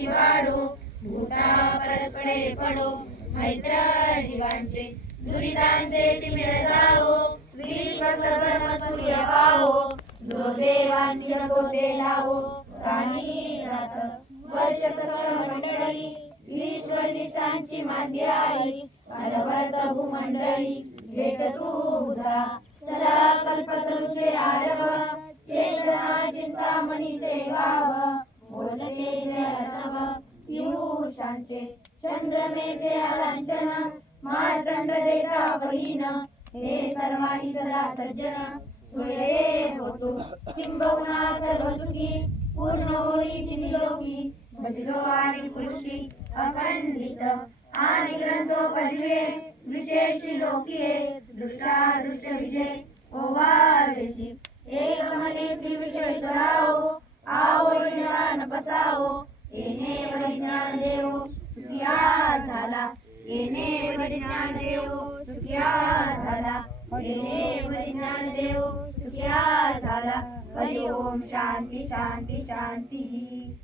सत्वर वाढो भूता परस्परे पडो मैत्र जीवांचे दुरितांचे तिमिर जाओ विश्व सर्व सूर्य पाहो जो देवांची नको ते लावो प्राणी नाथ वर्ष सकळ मंडळी ईश्वर निष्ठांची मांदी आई कालवर्त भूमंडळी भेट तू बुधा सदा कल्पतरुचे आरव चेतना चिंतामणीचे गाव पियुषांचे चंद्रमेचे अलांछन मार्तंड देता वहीन हे सर्वाणी सदा सज्जन. सोयरे होतो. किंबहुना सर्व सुखी पूर्ण होई तिलोकी भजलो आणि पुरुषी अखंडित. आणि ग्रंथोपजीवे विशेष लोकीये. दृष्टा दृष्ट विजय. येणे विज्ञान देव सुख्या झाला. येणे देव झाला. हरि ओम शांती शांती शांती.